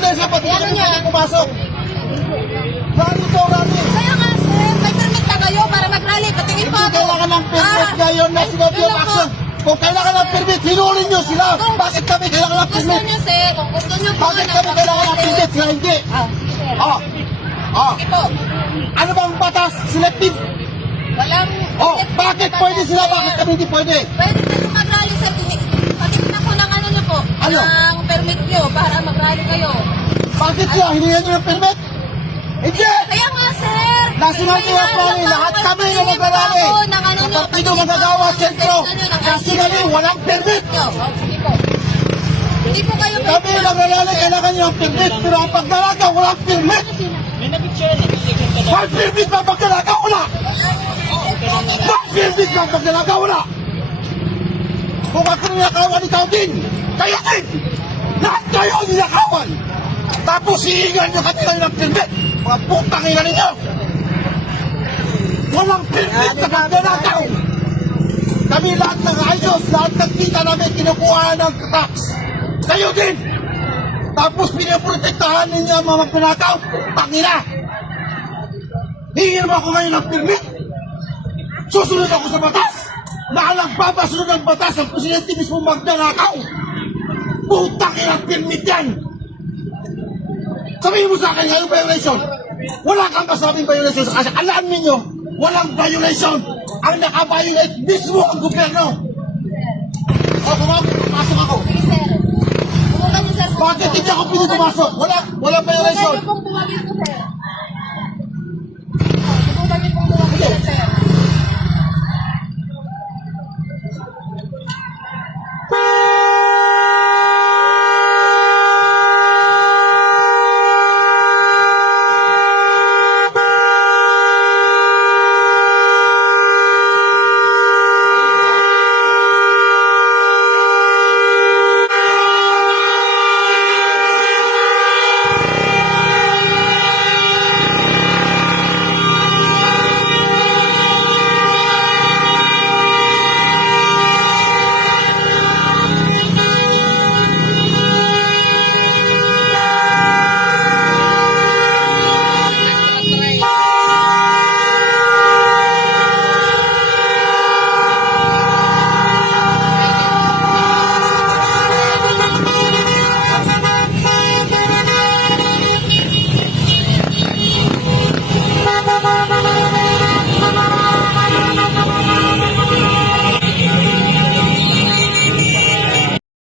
violation, pati Ano niya? pumasok. Rally to rally. Kaya nga, sir, may permit na kayo para mag-rally. Patingin po ako. kailangan ng permit Ah, ngayon na sinabi yun ang lang po. action. Kung kailangan ng permit, hinulin nyo sila. Bakit kami kailangan ng Gusto permit? niyo, sir, kung gusto niyo po Bakit na kami kailangan ng permit? Sila hindi. Ah. Ah. Ah. Ano bang batas? Selective. Walang... Oh, bakit pwede sila? Bakit kami hindi pwede? Pwede kayo mag-rally, sir. Patingin ako ng ano niyo po. Ano? Ng permit niyo para. Bakit sila? Hiningan nyo ng permit? Hindi! Kaya nga, sir. National Kaya Kaya nga, Rally, alam lahat kami na ng ano niyo, Partido mo Magagawa Sentro. ano niyo, ng Nationally, walang permit. niyo. Oh, sige po. Hindi po kayo Kami nag-rally, kailangan nyo ng permit. Pero ang pagdalaga, walang permit. May permit ba pagdalaga? Wala. May permit ba pagdalaga? Wala. Kung ako ninakawan, ikaw din. Kayo din. Lahat kayo ang ninakawan. Tapos hihingan nyo kanila ng permit. Mga putang ina ninyo. Walang permit sa pagdalagaw. Kami lahat ng ayos, lahat ng kita namin kinukuha ng tax. Kayo din. Tapos pinaprotektahan ninyo ang mga pinakaw. Tangina. Hingin mo ako ngayon ng permit. Susunod ako sa batas. Na nagpapasunod ng batas ang presidente mismo magnanakaw. Putang ina permit yan. Sabihin mo sa akin ngayon violation. Wala kang masabing violation sa kasi alam ninyo, walang violation. Ang nakabiolate mismo ang gobyerno. O pumasok, ako. Bakit hindi ako pwede pumasok? Wala, wala violation. Pwede pong tumawid ko, sir.